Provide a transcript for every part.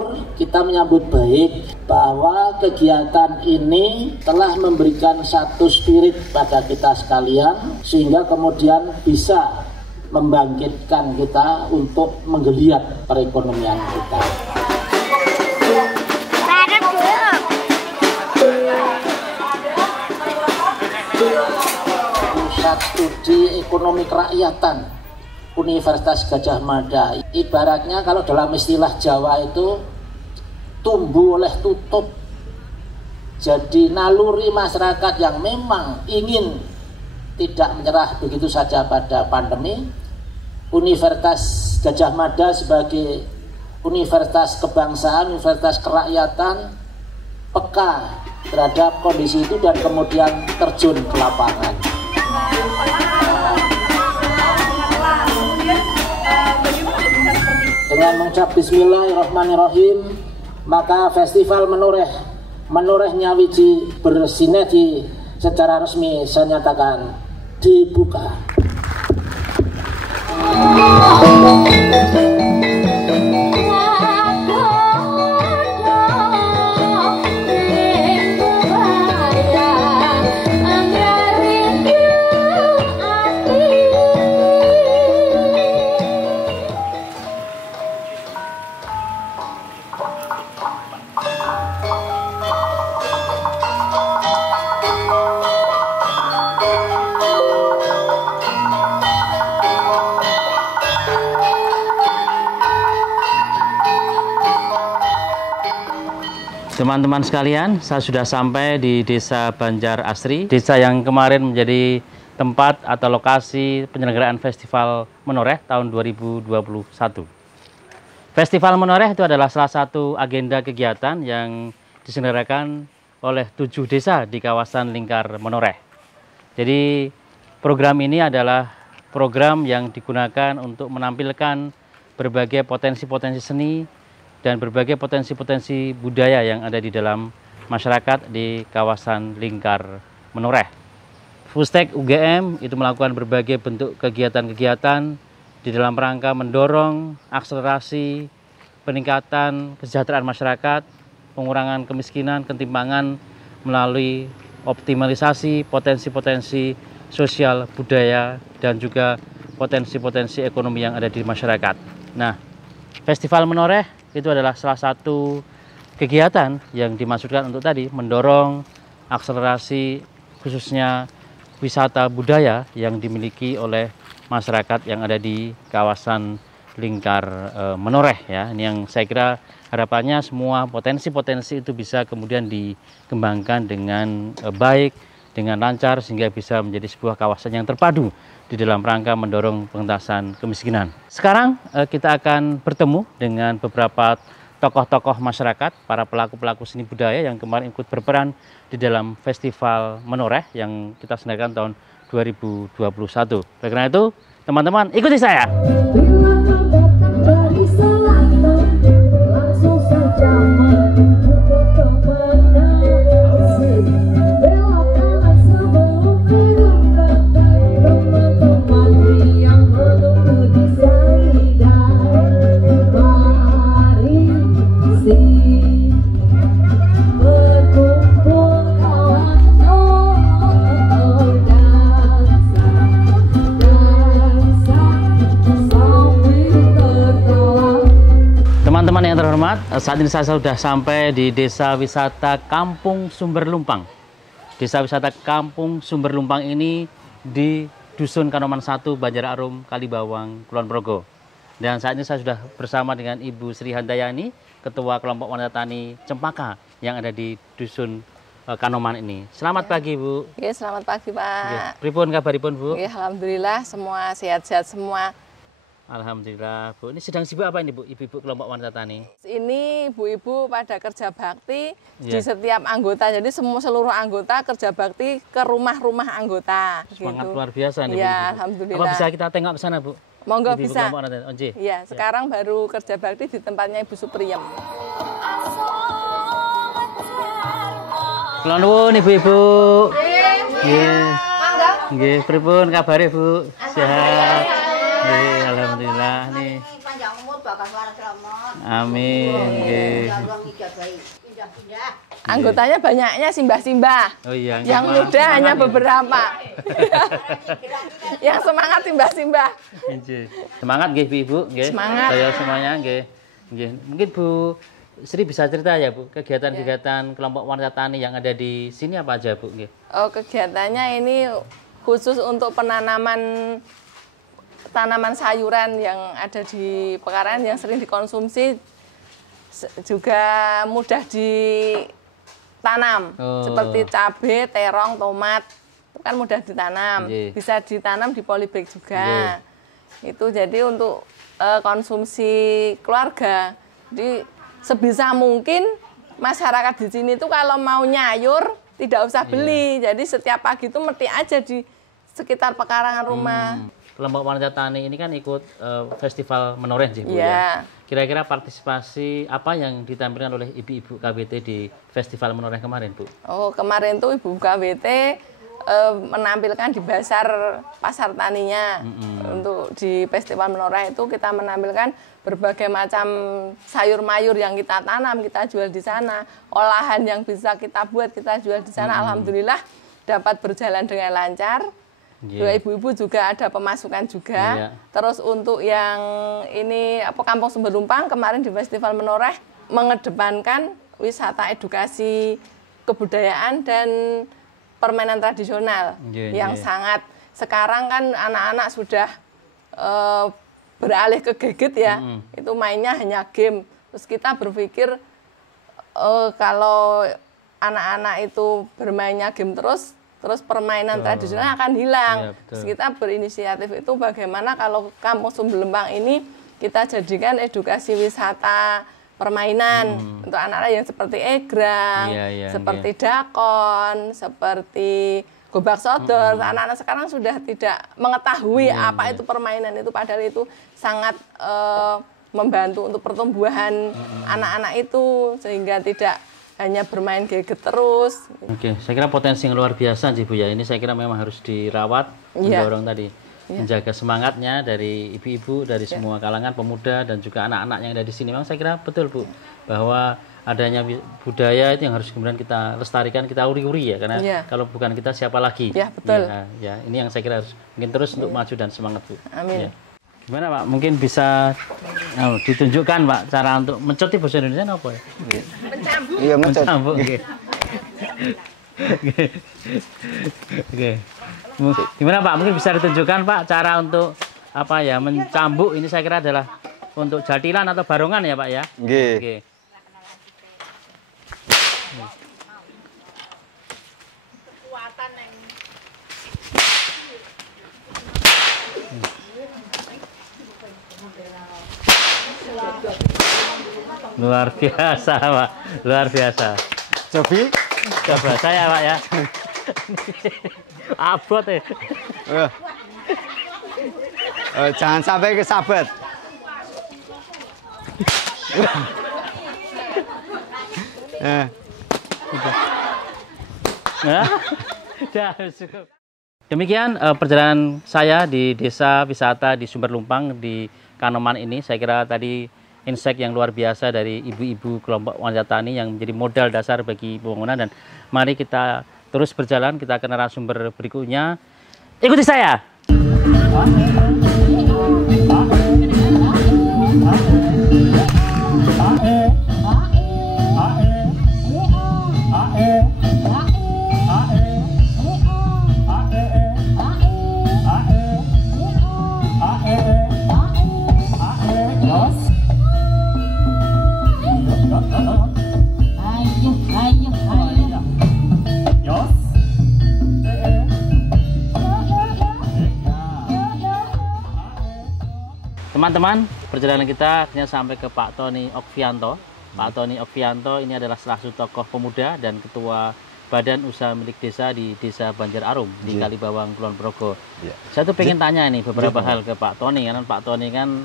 bersyukur, kita menyambut baik bahwa kegiatan ini telah memberikan satu spirit pada kita sekalian, sehingga kemudian bisa membangkitkan kita untuk menggeliat perekonomian kita. Pusat Studi Ekonomi Kerakyatan Universitas Gadjah Mada, ibaratnya kalau dalam istilah Jawa itu tumbuh oleh tutup. Jadi naluri masyarakat yang memang ingin tidak menyerah begitu saja pada pandemi, Universitas Gadjah Mada sebagai universitas kebangsaan, universitas kerakyatan, peka terhadap kondisi itu dan kemudian terjun ke lapangan. Dengan mengucap Bismillahirrahmanirrahim, maka Festival Menoreh Nyawiji bersinergi secara resmi saya nyatakan dibuka. Teman-teman sekalian, saya sudah sampai di Desa Banjar Asri, desa yang kemarin menjadi tempat atau lokasi penyelenggaraan Festival Menoreh tahun 2021. Festival Menoreh itu adalah salah satu agenda kegiatan yang diselenggarakan oleh 7 desa di kawasan lingkar Menoreh. Jadi program ini adalah program yang digunakan untuk menampilkan berbagai potensi-potensi seni dan berbagai potensi-potensi budaya yang ada di dalam masyarakat di kawasan lingkar Menoreh. Fustek UGM itu melakukan berbagai bentuk kegiatan-kegiatan di dalam rangka mendorong akselerasi peningkatan kesejahteraan masyarakat, pengurangan kemiskinan, ketimpangan melalui optimalisasi potensi-potensi sosial, budaya, dan juga potensi-potensi ekonomi yang ada di masyarakat. Nah, Festival Menoreh itu adalah salah satu kegiatan yang dimaksudkan untuk tadi mendorong akselerasi khususnya wisata budaya yang dimiliki oleh masyarakat yang ada di kawasan lingkar Menoreh ya. Ini yang saya kira harapannya semua potensi-potensi itu bisa kemudian dikembangkan dengan baik, dengan lancar sehingga bisa menjadi sebuah kawasan yang terpadu di dalam rangka mendorong pengentasan kemiskinan. Sekarang kita akan bertemu dengan beberapa tokoh-tokoh masyarakat, para pelaku-pelaku seni budaya yang kemarin ikut berperan di dalam Festival Menoreh yang kita selenggarakan tahun 2021. Oleh karena itu, teman-teman ikuti saya. Teman-teman yang terhormat, saat ini saya sudah sampai di Desa Wisata Kampung Sumber Lumpang. Desa Wisata Kampung Sumber Lumpang ini di Dusun Kanoman 1, Banjararum, Kalibawang, Kulon Progo. Dan saat ini saya sudah bersama dengan Ibu Sri Handayani, Ketua Kelompok Wanita Tani Cempaka yang ada di Dusun Kanoman ini. Selamat pagi, Bu. Ya, selamat pagi, Pak. Pripun kabaripun, Bu? Ya, alhamdulillah semua sehat-sehat semua. Alhamdulillah, Bu. Ini sedang sibuk apa ini, Bu? Ibu-ibu kelompok wanita tani? Ini ibu-ibu pada kerja bakti di setiap anggota. Jadi seluruh anggota kerja bakti ke rumah-rumah anggota. Semangat gitu. Luar biasa nih, Bu. Ya, alhamdulillah. Apa bisa kita tengok ke sana, Bu? Monggo Ibu-ibu bisa. kelompok wanita tani. Ya, sekarang baru kerja bakti di tempatnya Ibu Supriyem. Kula nuwun Ibu-ibu. Nggih. Nggih, pripun kabare, Bu? Sehat. Nggih, alhamdulillah nih. Panjang umur bakas waras selamat. Amin. Nggih. Anggotanya banyaknya simbah-simbah. Oh iya. Yang muda hanya beberapa. Yang semangat simbah-simbah. Nggih. Semangat nggih Ibu, nggih. Semangat. Saya semuanya nggih. Nggih. Mungkin Bu Sri bisa cerita ya Bu, kegiatan-kegiatan kelompok wanita tani yang ada di sini apa aja Bu? Nggih. Oh, kegiatannya ini khusus untuk penanaman tanaman sayuran yang ada di pekarangan yang sering dikonsumsi, juga mudah ditanam. Seperti cabai, terong, tomat, itu kan mudah ditanam. Bisa ditanam di polybag juga. Itu jadi untuk konsumsi keluarga. Jadi sebisa mungkin masyarakat di sini tuh kalau mau nyayur tidak usah beli. Jadi setiap pagi itu mesti aja di sekitar pekarangan rumah. Kelompok wanita tani ini kan ikut festival menoreh sih Bu ya. Kira-kira partisipasi apa yang ditampilkan oleh ibu-ibu KBT di festival menoreh kemarin Bu? Oh, kemarin tuh ibu KBT menampilkan di bazar pasar taninya. Untuk di festival menoreh itu kita menampilkan berbagai macam sayur mayur yang kita tanam, kita jual di sana. Olahan yang bisa kita buat, kita jual di sana. Alhamdulillah dapat berjalan dengan lancar. Dua ibu-ibu juga ada pemasukan juga. Terus untuk yang ini Kampung Sumber Lumpang kemarin di Festival Menoreh mengedepankan wisata edukasi kebudayaan dan permainan tradisional yang sangat sekarang kan anak-anak sudah beralih ke gadget ya. Itu mainnya hanya game. Terus kita berpikir kalau anak-anak itu bermainnya game terus permainan tradisional akan hilang. Terus kita berinisiatif itu bagaimana kalau Kampung Sumber Lumpang ini kita jadikan edukasi wisata permainan untuk anak-anak yang seperti egrang, seperti dakon, seperti gobak sodor. Anak-anak sekarang sudah tidak mengetahui apa itu permainan itu, padahal itu sangat membantu untuk pertumbuhan anak-anak itu sehingga tidak hanya bermain gadget terus. Oke, saya kira potensi yang luar biasa sih Bu ya. Ini saya kira memang harus dirawat, mendorong tadi, menjaga semangatnya dari ibu-ibu, dari semua kalangan pemuda dan juga anak-anak yang ada di sini. Memang saya kira betul Bu, bahwa adanya budaya itu yang harus kemudian kita lestarikan, kita uri-uri ya, karena kalau bukan kita siapa lagi? Ya betul. Ya, ini yang saya kira harus mungkin terus untuk maju dan semangat Bu. Amin. Gimana Pak? Mungkin bisa ditunjukkan Pak cara untuk mencoti bahasa Indonesia apa ya? Mencambuk. Iya, mencambuk. Oke. Gimana Pak? Mungkin bisa ditunjukkan Pak cara untuk apa ya mencambuk ini saya kira adalah untuk jatilan atau barongan ya Pak ya? Oke. Luar biasa Pak, luar biasa. Coba saya Pak ya. Abot ya. Jangan sampai kesabet. Demikian perjalanan saya di desa wisata di Sumber Lumpang di Kanoman ini. Saya kira tadi insight yang luar biasa dari ibu-ibu kelompok wanita tani yang menjadi modal dasar bagi pembangunan. Dan mari kita terus berjalan, kita ke narasumber berikutnya. Ikuti saya. Teman-teman, perjalanan kita akhirnya sampai ke Pak Tony Okvianto. Pak Tony Okvianto ini adalah salah satu tokoh pemuda dan ketua Badan Usaha Milik Desa di Desa Banjar Arum di Kalibawang, Kulon Progo. Saya tuh pengen tanya nih beberapa hal ke Pak Tony, karena Pak Tony kan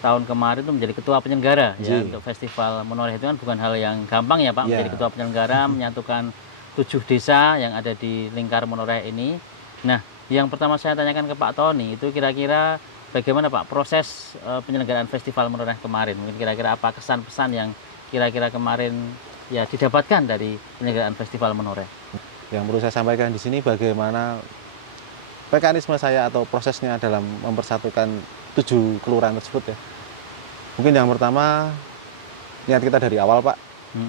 tahun kemarin itu menjadi ketua penyelenggara ya untuk festival menoreh. Itu kan bukan hal yang gampang ya Pak, menjadi ketua penyelenggara, menyatukan 7 desa yang ada di lingkar menoreh ini. Nah, yang pertama saya tanyakan ke Pak Tony itu kira-kira bagaimana Pak proses penyelenggaraan Festival Menoreh kemarin? Mungkin kira-kira apa kesan pesan yang kira-kira kemarin ya didapatkan dari penyelenggaraan Festival Menoreh? Yang perlu saya sampaikan di sini bagaimana mekanisme saya atau prosesnya dalam mempersatukan 7 kelurahan tersebut ya. Mungkin yang pertama niat kita dari awal Pak,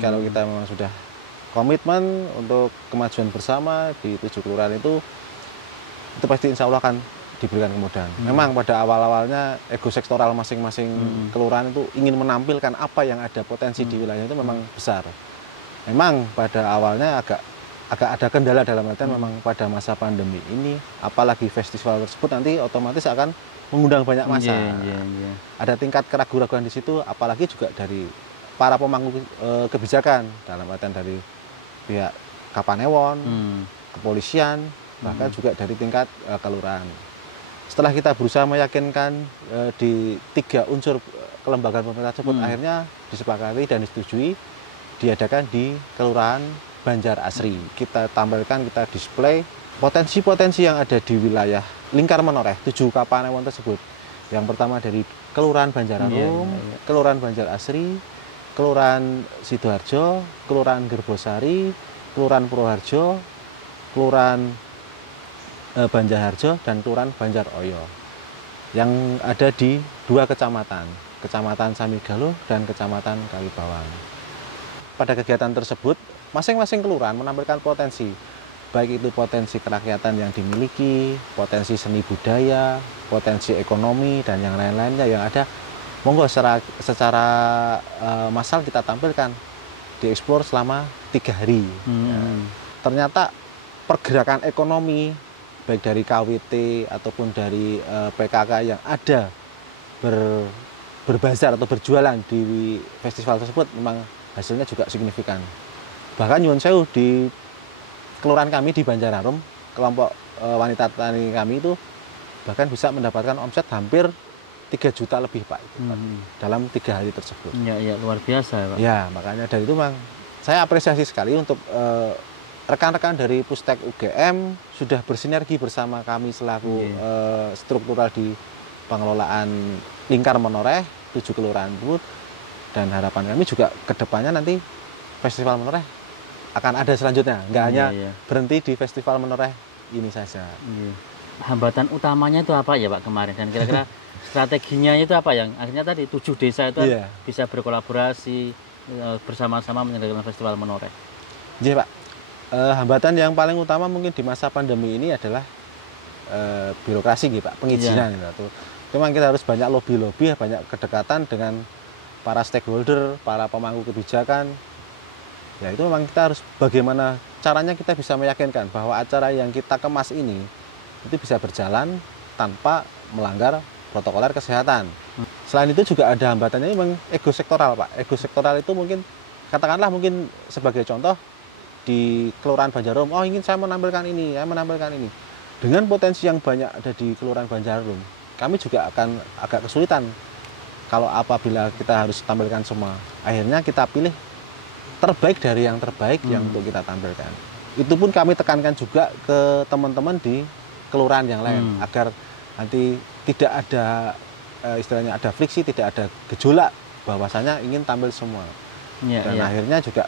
kalau kita memang sudah komitmen untuk kemajuan bersama di 7 kelurahan itu pasti insya Allah akan diberikan kemudahan. Memang pada awal-awalnya ego sektoral masing-masing kelurahan itu ingin menampilkan apa yang ada potensi di wilayah itu memang besar. Memang pada awalnya agak ada kendala dalam artian memang pada masa pandemi ini, apalagi festival tersebut nanti otomatis akan mengundang banyak massa. Ada tingkat keraguan-keraguan di situ, apalagi juga dari para pemangku kebijakan dalam artian dari pihak Kapanewon, kepolisian, bahkan juga dari tingkat kelurahan. Setelah kita berusaha meyakinkan di 3 unsur kelembagaan pemerintah tersebut, akhirnya disepakati dan disetujui diadakan di Kelurahan Banjar Asri. Kita tampilkan, kita display potensi-potensi yang ada di wilayah lingkar Menoreh 7 Kapanewon tersebut. Yang pertama dari Kelurahan Banjararum, Kelurahan Banjar Asri, Kelurahan Sidoarjo, Kelurahan Gerbosari, Kelurahan Purwoharjo, Kelurahan Banjarharjo, dan Kelurahan Banjar Oyo. Yang ada di 2 kecamatan, Kecamatan Samigaluh dan Kecamatan Kalibawang. Pada kegiatan tersebut, masing-masing kelurahan menampilkan potensi, baik itu potensi kerakyatan yang dimiliki, potensi seni budaya, potensi ekonomi, dan yang lain-lainnya yang ada. Monggo secara massal kita tampilkan, dieksplor selama 3 hari. Ternyata pergerakan ekonomi, baik dari KWT ataupun dari PKK yang ada berbazar atau berjualan di festival tersebut, memang hasilnya juga signifikan. Bahkan nyuwun sewu di kelurahan kami di Banjararum, kelompok wanita tani kami itu bahkan bisa mendapatkan omset hampir 3 juta lebih Pak, dalam 3 hari tersebut. Ya, luar biasa Pak. Ya, makanya dari itu Bang, saya apresiasi sekali untuk rekan-rekan dari Pustek UGM sudah bersinergi bersama kami selaku struktural di pengelolaan lingkar Menoreh 7 kelurahan tersebut. Dan harapan kami juga ke depannya nanti Festival Menoreh akan ada selanjutnya, nggak hanya berhenti di Festival Menoreh ini saja. Hambatan utamanya itu apa ya Pak kemarin, dan kira-kira strateginya itu apa yang akhirnya tadi 7 desa itu bisa berkolaborasi bersama-sama menyelenggarakan Festival Menoreh? Iya Pak, hambatan yang paling utama mungkin di masa pandemi ini adalah birokrasi gitu Pak, pengizinan gitu. Memang kita harus banyak lobby-lobby, banyak kedekatan dengan para stakeholder, para pemangku kebijakan. Ya itu memang kita harus bagaimana caranya kita bisa meyakinkan bahwa acara yang kita kemas ini itu bisa berjalan tanpa melanggar protokoler kesehatan. Selain itu juga ada hambatannya memang ego sektoral Pak. Ego sektoral itu mungkin katakanlah mungkin sebagai contoh di Kelurahan Banjarum, oh ingin saya menampilkan ini, saya menampilkan ini. Dengan potensi yang banyak ada di Kelurahan Banjarum, kami juga akan agak kesulitan kalau apabila kita harus tampilkan semua. Akhirnya kita pilih terbaik dari yang terbaik yang untuk kita tampilkan. Itu pun kami tekankan juga ke teman-teman di kelurahan yang lain agar nanti tidak ada istilahnya ada friksi, tidak ada gejolak bahwasanya ingin tampil semua. Dan akhirnya juga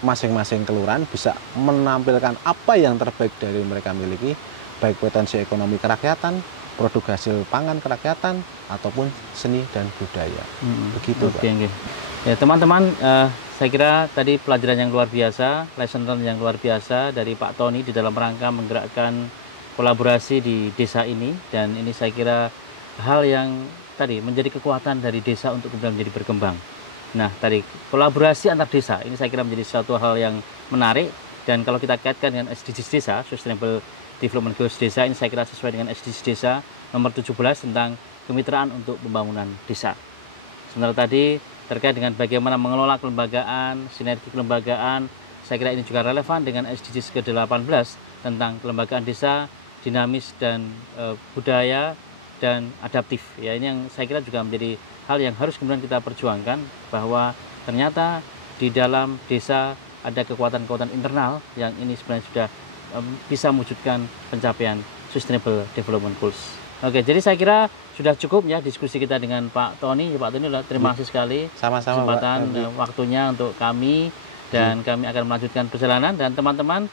masing-masing kelurahan bisa menampilkan apa yang terbaik dari mereka miliki, baik potensi ekonomi kerakyatan, produk hasil pangan kerakyatan, ataupun seni dan budaya. Begitu Pak. Ya teman-teman, saya kira tadi pelajaran yang luar biasa, lesson learned yang luar biasa dari Pak Tony di dalam rangka menggerakkan kolaborasi di desa ini, dan ini saya kira hal yang tadi menjadi kekuatan dari desa untuk kemudian menjadi berkembang. Nah tadi kolaborasi antar desa ini saya kira menjadi suatu hal yang menarik, dan kalau kita kaitkan dengan SDGs desa, Sustainable Development Goals desa, ini saya kira sesuai dengan SDGs desa nomor 17 tentang kemitraan untuk pembangunan desa. Sementara tadi terkait dengan bagaimana mengelola kelembagaan, sinergi kelembagaan, saya kira ini juga relevan dengan SDGs ke-18 tentang kelembagaan desa, dinamis dan budaya dan adaptif. Ya, ini yang saya kira juga menjadi hal yang harus kemudian kita perjuangkan, bahwa ternyata di dalam desa ada kekuatan-kekuatan internal yang ini sebenarnya sudah bisa mewujudkan pencapaian Sustainable Development Goals. Oke, jadi saya kira sudah cukup ya diskusi kita dengan Pak Tony. Pak Tony, terima kasih sekali Sama-sama, kesempatan Pak. waktunya untuk kami, dan kami akan melanjutkan perjalanan, dan teman-teman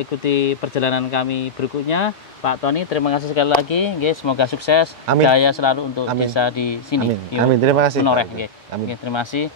ikuti perjalanan kami berikutnya. Pak Tony, terima kasih sekali lagi. Nggih, semoga sukses. Amin. Jaya selalu untuk Amin. desa di sini. Amin. Yuk, Amin. Terima kasih. Menoreh. Pak. Nggih. Amin. Nggih, terima kasih.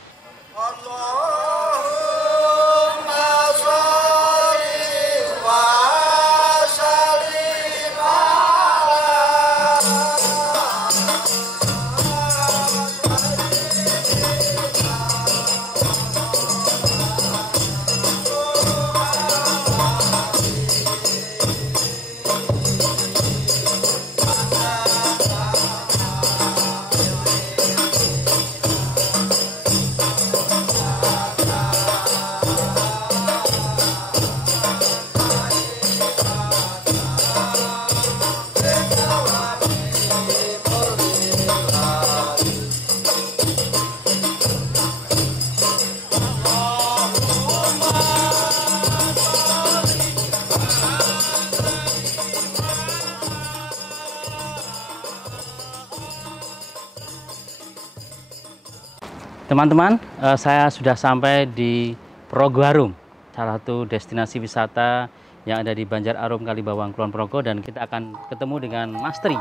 Teman-teman, saya sudah sampai di Progoarum, salah satu destinasi wisata yang ada di Banjar Arum, Kalibawang, Kulon Progo, dan kita akan ketemu dengan Mas Tri.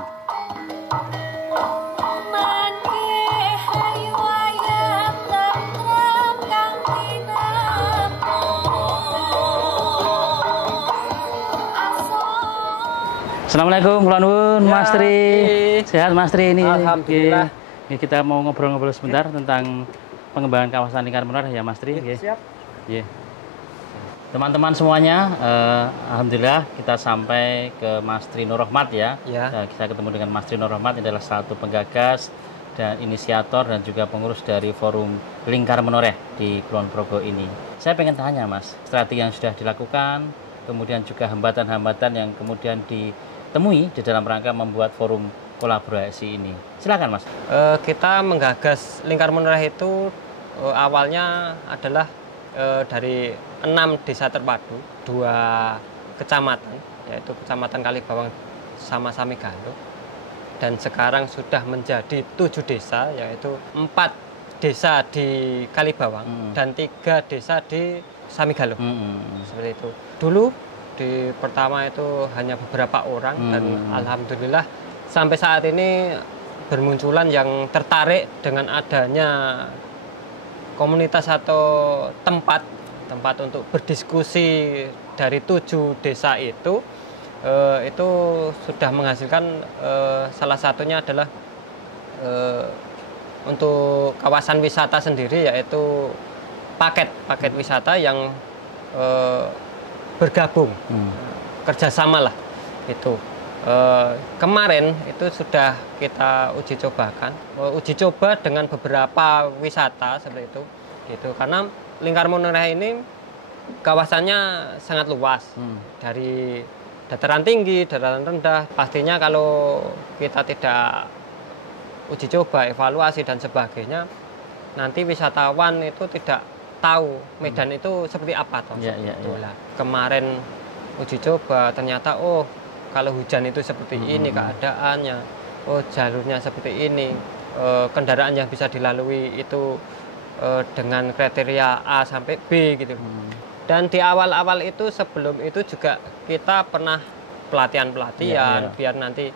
Assalamualaikum, Kulon Wun, Ya, Mas Tri. Sehat Mas Tri ini? Alhamdulillah. Ini kita mau ngobrol-ngobrol sebentar tentang pengembangan kawasan lingkar menoreh ya Mas Tri. Siap. Iya. Teman-teman semuanya, alhamdulillah kita sampai ke Mas Tri Nur Rahmat ya. Ya. Kita ketemu dengan Mas Tri Nur Rahmat, adalah satu penggagas dan inisiator dan juga pengurus dari Forum Lingkar Menoreh di Kulon Progo ini. Saya pengen tanya Mas, strategi yang sudah dilakukan, kemudian juga hambatan-hambatan yang kemudian ditemui di dalam rangka membuat forum kolaborasi ini. Silakan Mas. Kita menggagas Lingkar Menoreh itu awalnya adalah dari 6 desa terpadu, 2 kecamatan, yaitu Kecamatan Kalibawang sama Samigalo, dan sekarang sudah menjadi 7 desa, yaitu 4 desa di Kalibawang dan 3 desa di Samigalo. Seperti itu. Dulu di pertama itu hanya beberapa orang dan alhamdulillah sampai saat ini bermunculan yang tertarik dengan adanya komunitas atau tempat untuk berdiskusi dari 7 desa itu sudah menghasilkan salah satunya adalah untuk kawasan wisata sendiri, yaitu paket wisata yang bergabung kerjasama lah itu. Kemarin itu sudah kita uji coba dengan beberapa wisata seperti itu gitu, karena Lingkar Menoreh ini kawasannya sangat luas, dari dataran tinggi, dataran rendah. Pastinya kalau kita tidak uji coba, evaluasi dan sebagainya, nanti wisatawan itu tidak tahu medan itu seperti apa toh. Kemarin uji coba ternyata kalau hujan itu seperti ini keadaannya, jalurnya seperti ini, kendaraan yang bisa dilalui itu dengan kriteria A sampai B gitu. Dan di awal-awal itu, sebelum itu juga kita pernah pelatihan biar nanti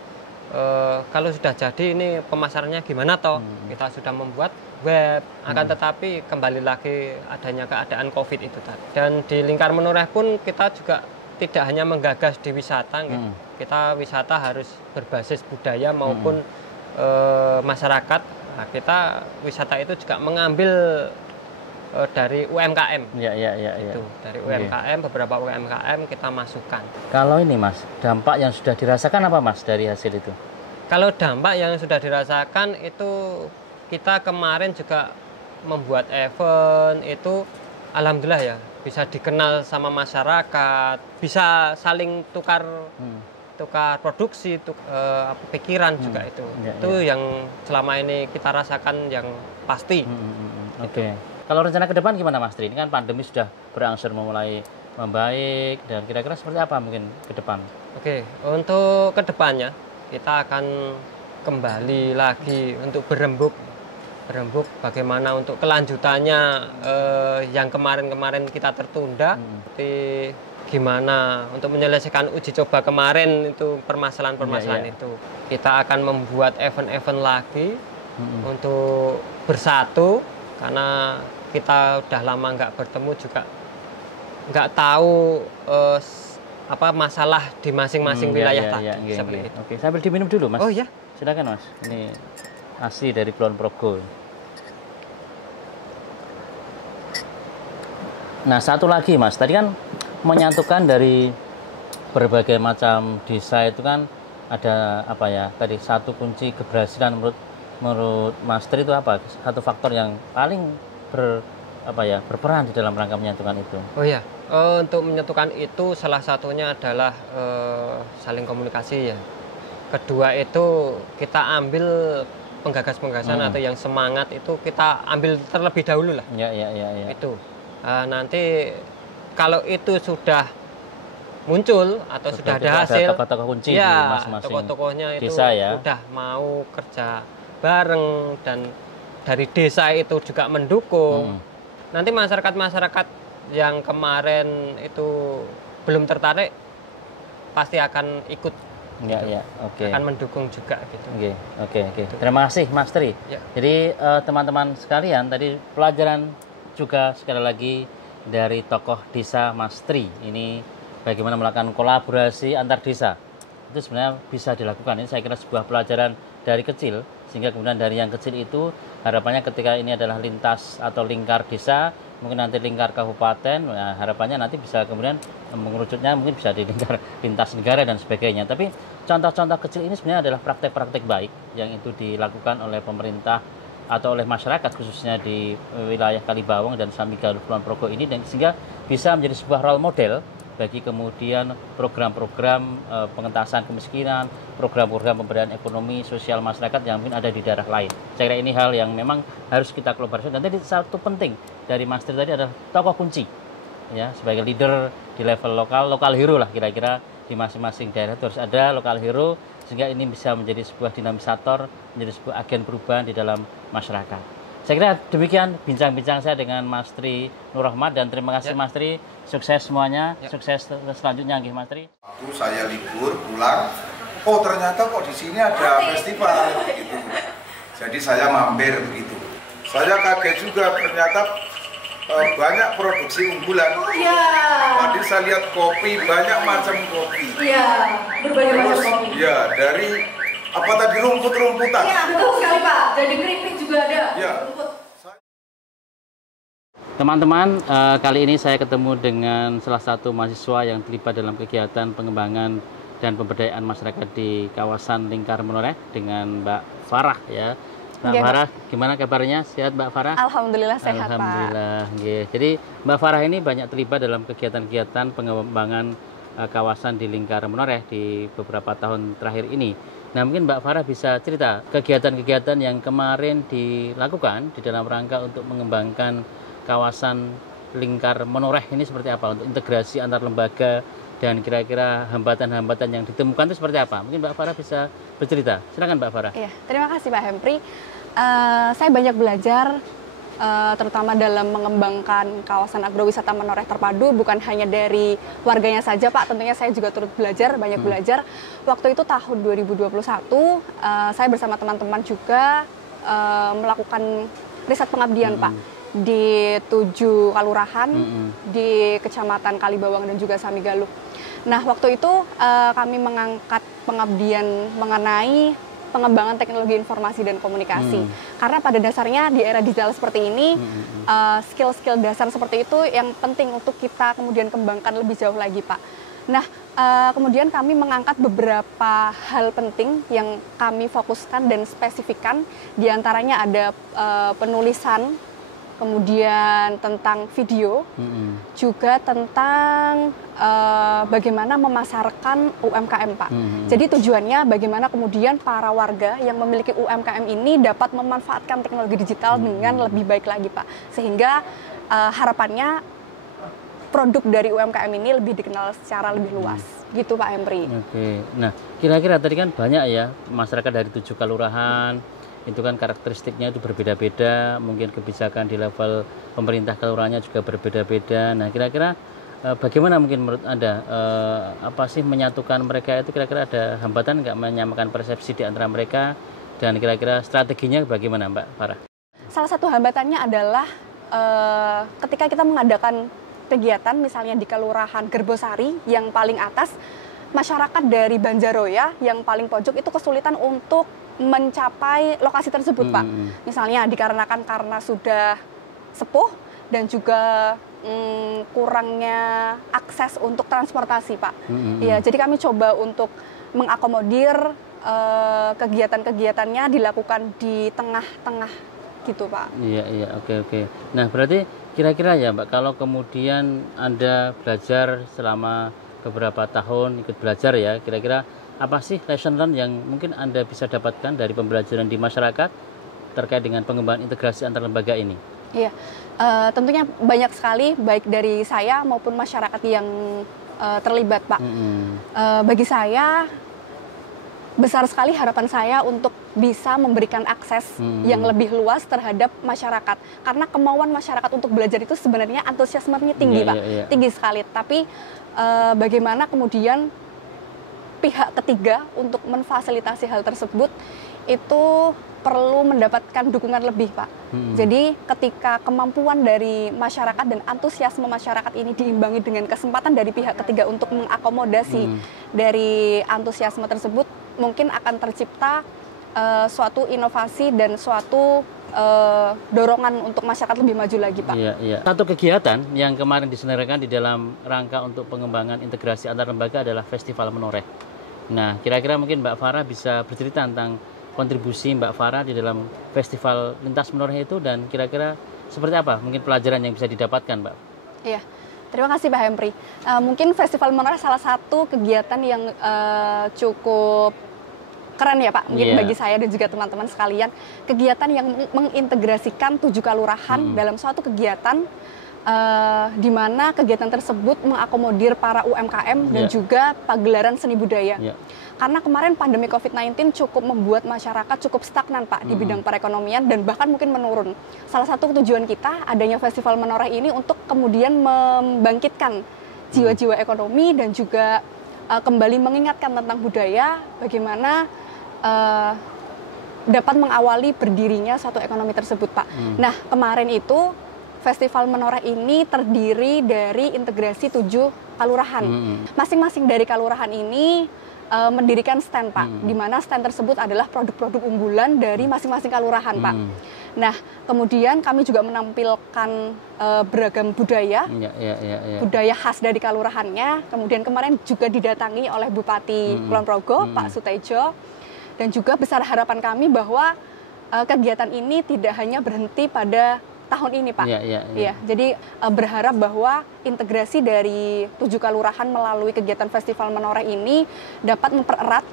kalau sudah jadi ini pemasarannya gimana toh. Kita sudah membuat web, akan tetapi kembali lagi adanya keadaan COVID itu tadi. Dan di Lingkar Menoreh pun kita juga tidak hanya menggagas di wisata, kita wisata harus berbasis budaya maupun masyarakat. Nah, kita wisata itu juga mengambil dari UMKM. Itu dari UMKM, beberapa UMKM kita masukkan. Kalau ini Mas, dampak yang sudah dirasakan apa Mas dari hasil itu? Kalau dampak yang sudah dirasakan itu, kita kemarin juga membuat event itu, alhamdulillah ya, bisa dikenal sama masyarakat, bisa saling tukar produksi, pikiran juga itu. Itu yang selama ini kita rasakan yang pasti. Oke. Kalau rencana ke depan gimana Mas Tri? Ini kan pandemi sudah berangsur mulai membaik, dan kira-kira seperti apa mungkin ke depan? Oke, untuk ke depannya kita akan kembali lagi untuk berembuk bagaimana untuk kelanjutannya yang kemarin-kemarin kita tertunda, seperti gimana untuk menyelesaikan uji coba kemarin itu permasalahan-permasalahan itu. Kita akan membuat event-event lagi untuk bersatu, karena kita udah lama nggak bertemu juga nggak tahu apa masalah di masing-masing wilayah tadi. Seperti itu. Oke, sambil diminum dulu, Mas. Oh iya. Silakan, Mas. Ini ASI dari Kulon Progo. Nah, satu lagi, Mas. Tadi kan menyatukan dari berbagai macam desa itu kan ada apa ya? Tadi satu kunci keberhasilan menurut Mas Tri itu apa? Satu faktor yang paling berperan di dalam rangka menyatukan itu. Oh iya. Untuk menyatukan itu salah satunya adalah saling komunikasi ya. Kedua itu kita ambil penggagas-penggasan atau yang semangat itu kita ambil terlebih dahulu lah. Ya. Itu nanti kalau itu sudah muncul atau sudah ada hasil, tokoh-tokoh kunci ya, di masing-masing tokoh-tokohnya itu desa ya. sudah mau kerja bareng dan dari desa itu juga mendukung. Nanti masyarakat yang kemarin itu belum tertarik pasti akan ikut. Oke. Akan mendukung juga gitu. Oke. Terima kasih, Mas Tri. Ya. Jadi teman-teman sekalian, tadi pelajaran juga sekali lagi dari tokoh desa Mas Tri. Ini bagaimana melakukan kolaborasi antar desa. Itu sebenarnya bisa dilakukan. Ini saya kira sebuah pelajaran dari kecil, sehingga kemudian dari yang kecil itu harapannya ketika ini adalah lintas atau lingkar desa, mungkin nanti lingkar kabupaten, nah, harapannya nanti bisa kemudian mengerucutnya mungkin bisa di lingkar lintas negara dan sebagainya. Tapi contoh-contoh kecil ini sebenarnya adalah praktek-praktek baik yang itu dilakukan oleh pemerintah atau oleh masyarakat khususnya di wilayah Kalibawang dan Samigaluh Kulon Progo ini, dan sehingga bisa menjadi sebuah role model bagi kemudian program-program pengentasan kemiskinan, program-program pemberdayaan ekonomi sosial masyarakat yang mungkin ada di daerah lain. Saya kira ini hal yang memang harus kita kolaborasikan. Dan tadi satu penting dari Mas Tri tadi adalah tokoh kunci, ya, sebagai leader di level lokal hero lah kira-kira di masing-masing daerah itu harus ada lokal hero, sehingga ini bisa menjadi sebuah dinamisator, menjadi sebuah agen perubahan di dalam masyarakat. Saya kira demikian bincang-bincang saya dengan Mas Tri Nur Rahmat, dan terima kasih Mas Tri, sukses semuanya, sukses selanjutnya nggih Mas Tri. Waktu saya libur pulang, oh ternyata kok di sini ada festival gitu. Jadi saya mampir begitu. Saya kaget juga ternyata banyak produksi unggulan. Iya. Tadi saya lihat kopi, banyak macam kopi. Iya, berbagai macam kopi. Ya, dari apa tadi rumput-rumputan. Iya, betul sekali Pak. Jadi keripik juga ada. Ya. Teman-teman, kali ini saya ketemu dengan salah satu mahasiswa yang terlibat dalam kegiatan pengembangan dan pemberdayaan masyarakat di kawasan Lingkar Menoreh dengan Mbak Farah ya. Mbak Farah, gimana kabarnya? Sehat Mbak Farah? Alhamdulillah sehat Pak. Alhamdulillah. Jadi Mbak Farah ini banyak terlibat dalam kegiatan-kegiatan pengembangan kawasan di Lingkar Menoreh di beberapa tahun terakhir ini. Nah, mungkin Mbak Farah bisa cerita kegiatan-kegiatan yang kemarin dilakukan di dalam rangka untuk mengembangkan kawasan Lingkar Menoreh ini seperti apa, untuk integrasi antar lembaga, dan kira-kira hambatan-hambatan yang ditemukan itu seperti apa? Mungkin Mbak Farah bisa bercerita. Silakan Mbak Farah. Iya, terima kasih Pak Hempri. Saya banyak belajar terutama dalam mengembangkan kawasan agrowisata Menoreh terpadu, bukan hanya dari warganya saja Pak, tentunya saya juga turut belajar, banyak belajar. Waktu itu tahun 2021 saya bersama teman-teman juga melakukan riset pengabdian Pak di 7 kalurahan di Kecamatan Kalibawang dan juga Samigaluh. Nah, waktu itu kami mengangkat pengabdian mengenai pengembangan teknologi informasi dan komunikasi. Karena pada dasarnya di era digital seperti ini, skill-skill dasar seperti itu yang penting untuk kita kemudian kembangkan lebih jauh lagi, Pak. Nah, kemudian kami mengangkat beberapa hal penting yang kami fokuskan dan spesifikkan. Di antaranya ada penulisan, kemudian tentang video, juga tentang bagaimana memasarkan UMKM, Pak. Jadi tujuannya bagaimana kemudian para warga yang memiliki UMKM ini dapat memanfaatkan teknologi digital dengan lebih baik lagi, Pak. Sehingga harapannya produk dari UMKM ini lebih dikenal secara lebih luas. Gitu Pak Hempri. Oke. Nah, kira-kira tadi kan banyak ya masyarakat dari 7 kelurahan, itu kan karakteristiknya itu berbeda-beda, mungkin kebijakan di level pemerintah kelurahannya juga berbeda-beda. Nah, kira-kira bagaimana mungkin menurut Anda apa sih menyatukan mereka itu, kira-kira ada hambatan nggak menyamakan persepsi di antara mereka, dan kira-kira strateginya bagaimana Mbak Farah? Salah satu hambatannya adalah ketika kita mengadakan kegiatan misalnya di Kelurahan Gerbosari yang paling atas, masyarakat dari Banjaroya yang paling pojok itu kesulitan untuk mencapai lokasi tersebut Pak. Misalnya dikarenakan karena sudah sepuh dan juga kurangnya akses untuk transportasi Pak. Ya, jadi kami coba untuk mengakomodir kegiatan-kegiatannya dilakukan di tengah-tengah gitu Pak. Iya, oke. Nah, berarti kira-kira ya Mbak, kalau kemudian Anda belajar selama beberapa tahun ikut belajar ya, kira-kira apa sih lesson learned yang mungkin Anda bisa dapatkan dari pembelajaran di masyarakat terkait dengan pengembangan integrasi antar lembaga ini? Iya, tentunya banyak sekali baik dari saya maupun masyarakat yang terlibat Pak. Bagi saya besar sekali harapan saya untuk bisa memberikan akses yang lebih luas terhadap masyarakat, karena kemauan masyarakat untuk belajar itu sebenarnya antusiasmenya tinggi Pak, tinggi sekali. Tapi bagaimana kemudian pihak ketiga untuk memfasilitasi hal tersebut itu perlu mendapatkan dukungan lebih Pak. Jadi ketika kemampuan dari masyarakat dan antusiasme masyarakat ini diimbangi dengan kesempatan dari pihak ketiga untuk mengakomodasi dari antusiasme tersebut, mungkin akan tercipta suatu inovasi dan suatu dorongan untuk masyarakat lebih maju lagi Pak. Iya. Satu kegiatan yang kemarin diselenggarakan di dalam rangka untuk pengembangan integrasi antar lembaga adalah Festival Menoreh. Nah, kira-kira mungkin Mbak Farah bisa bercerita tentang kontribusi Mbak Farah di dalam Festival Lintas Menoreh itu, dan kira-kira seperti apa mungkin pelajaran yang bisa didapatkan Mbak? Iya. Terima kasih Pak Hempri. Mungkin Festival Menoreh salah satu kegiatan yang cukup keren ya Pak, mungkin bagi saya dan juga teman-teman sekalian. Kegiatan yang mengintegrasikan 7 kelurahan dalam suatu kegiatan di mana kegiatan tersebut mengakomodir para UMKM dan juga pagelaran seni budaya. Karena kemarin pandemi COVID-19 cukup membuat masyarakat cukup stagnan Pak di bidang perekonomian dan bahkan mungkin menurun. Salah satu tujuan kita adanya Festival Menoreh ini untuk kemudian membangkitkan jiwa-jiwa ekonomi dan juga kembali mengingatkan tentang budaya, bagaimana dapat mengawali berdirinya suatu ekonomi tersebut Pak. Nah, kemarin itu Festival Menoreh ini terdiri dari integrasi 7 kelurahan. Masing-masing dari kelurahan ini mendirikan stand Pak, di mana stand tersebut adalah produk-produk unggulan dari masing-masing kelurahan Pak. Nah, kemudian kami juga menampilkan beragam budaya, budaya khas dari kelurahannya. Kemudian kemarin juga didatangi oleh Bupati Kulon Progo, Pak Sutejo, dan juga besar harapan kami bahwa kegiatan ini tidak hanya berhenti pada tahun ini Pak. Jadi berharap bahwa integrasi dari 7 kelurahan melalui kegiatan Festival Menoreh ini dapat mempererat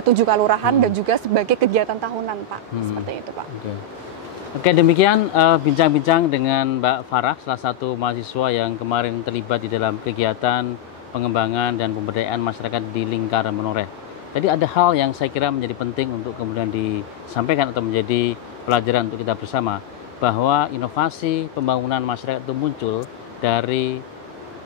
7 kelurahan dan juga sebagai kegiatan tahunan Pak. Seperti itu Pak. Oke, demikian bincang-bincang dengan Mbak Farah, salah satu mahasiswa yang kemarin terlibat di dalam kegiatan pengembangan dan pemberdayaan masyarakat di lingkar Menoreh. Jadi ada hal yang saya kira menjadi penting untuk kemudian disampaikan atau menjadi pelajaran untuk kita bersama, bahwa inovasi pembangunan masyarakat itu muncul dari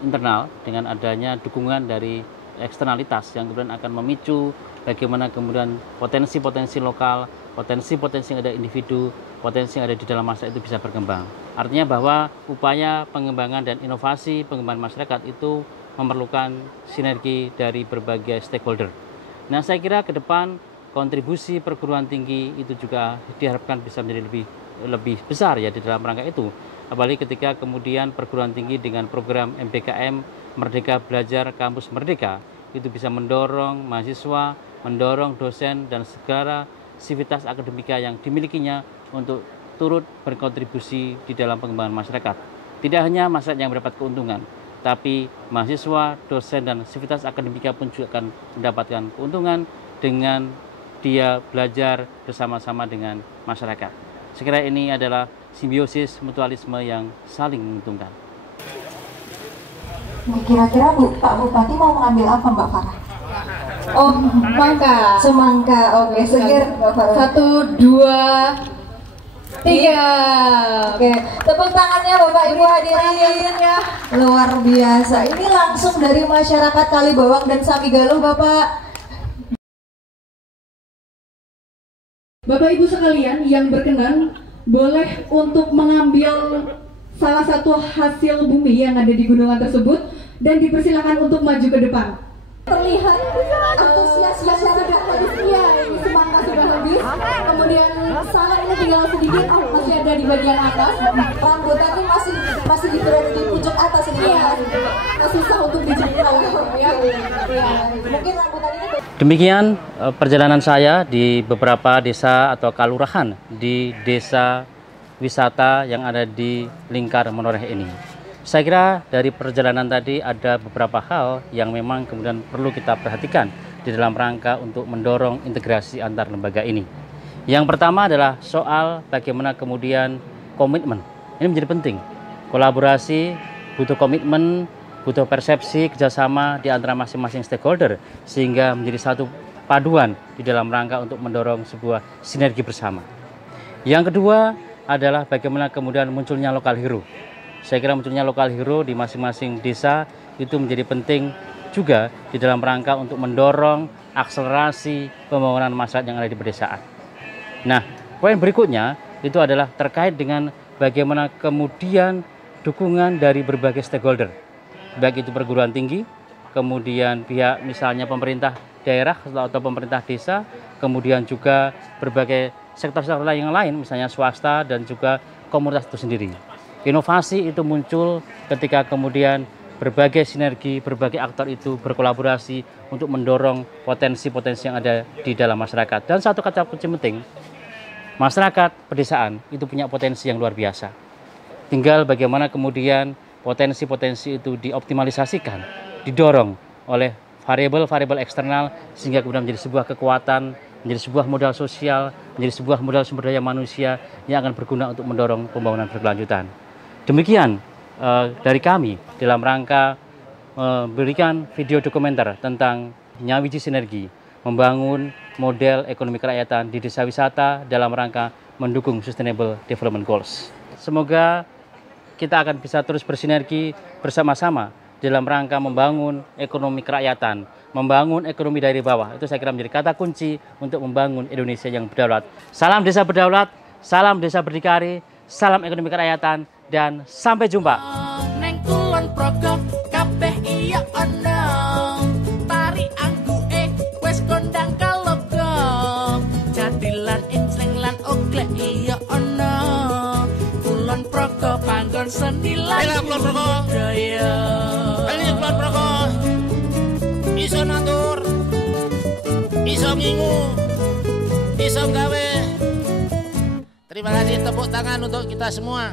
internal dengan adanya dukungan dari eksternalitas yang kemudian akan memicu bagaimana kemudian potensi-potensi lokal, potensi-potensi yang ada individu, potensi yang ada di dalam masyarakat itu bisa berkembang. Artinya bahwa upaya pengembangan dan inovasi pengembangan masyarakat itu memerlukan sinergi dari berbagai stakeholder. Nah, saya kira ke depan kontribusi perguruan tinggi itu juga diharapkan bisa menjadi lebih besar ya di dalam rangka itu. Apalagi ketika kemudian perguruan tinggi dengan program MBKM Merdeka Belajar Kampus Merdeka itu bisa mendorong mahasiswa, mendorong dosen dan segala sivitas akademika yang dimilikinya untuk turut berkontribusi di dalam pengembangan masyarakat. Tidak hanya masyarakat yang mendapat keuntungan, tapi mahasiswa, dosen, dan sivitas akademika pun juga akan mendapatkan keuntungan dengan dia belajar bersama-sama dengan masyarakat. Sekiranya ini adalah simbiosis mutualisme yang saling menguntungkan. Kira-kira Pak Bupati mau mengambil apa Mbak Farah? Oh, semangka. Semangka, oke. Seger, Mbak Farah. 1, 2, 3. Oke, tepuk tangannya Bapak Ibu hadirin ya. Luar biasa. Ini langsung dari masyarakat Kalibawang dan Samigaluh, Bapak. Bapak Ibu sekalian yang berkenan boleh untuk mengambil salah satu hasil bumi yang ada di gunungan tersebut dan dipersilakan untuk maju ke depan. Terlihat antusias masyarakat. Ya, ini semangka sudah habis. Kemudian salak ini tinggal sedikit, masih ada di bagian atas. Rambutan ini masih di pucuk atas ini ya. Susah untuk dijemput ya. Mungkin rambutan ini. Demikian perjalanan saya di beberapa desa atau kalurahan di desa wisata yang ada di lingkar Menoreh ini. Saya kira dari perjalanan tadi ada beberapa hal yang memang kemudian perlu kita perhatikan di dalam rangka untuk mendorong integrasi antar lembaga ini. Yang pertama adalah soal bagaimana kemudian komitmen. Ini menjadi penting. Kolaborasi butuh komitmen, butuh persepsi kerjasama di antara masing-masing stakeholder sehingga menjadi satu paduan di dalam rangka untuk mendorong sebuah sinergi bersama. Yang kedua adalah bagaimana kemudian munculnya lokal hero. Saya kira munculnya lokal hero di masing-masing desa itu menjadi penting juga di dalam rangka untuk mendorong akselerasi pembangunan masyarakat yang ada di pedesaan. Nah, poin berikutnya itu adalah terkait dengan bagaimana kemudian dukungan dari berbagai stakeholder, baik itu perguruan tinggi, kemudian pihak misalnya pemerintah daerah atau pemerintah desa, kemudian juga berbagai sektor-sektor yang lain, misalnya swasta dan juga komunitas itu sendiri. Inovasi itu muncul ketika kemudian berbagai sinergi, berbagai aktor itu berkolaborasi untuk mendorong potensi-potensi yang ada di dalam masyarakat. Dan satu kata kunci penting, masyarakat pedesaan itu punya potensi yang luar biasa. Tinggal bagaimana kemudian potensi-potensi itu dioptimalisasikan, didorong oleh variabel-variabel eksternal sehingga kemudian menjadi sebuah kekuatan, menjadi sebuah modal sosial, menjadi sebuah modal sumber daya manusia yang akan berguna untuk mendorong pembangunan berkelanjutan. Demikian dari kami dalam rangka memberikan video dokumenter tentang Nyawiji Sinergi, membangun model ekonomi kerakyatan di desa wisata dalam rangka mendukung Sustainable Development Goals. Semoga kita akan bisa terus bersinergi bersama-sama dalam rangka membangun ekonomi kerakyatan, membangun ekonomi dari bawah. Itu saya kira menjadi kata kunci untuk membangun Indonesia yang berdaulat. Salam desa berdaulat, salam desa berdikari, salam ekonomi kerakyatan, dan sampai jumpa. Neng kulon progo kabeh iya ono, tari angguke wis kondang kalogo, jadilan incling lan oglek iya ono, kulon progo panggon seni lan budaya. Kulon progo iso nandur, iso ngingu, iso gawe. Terima kasih, tepuk tangan untuk kita semua.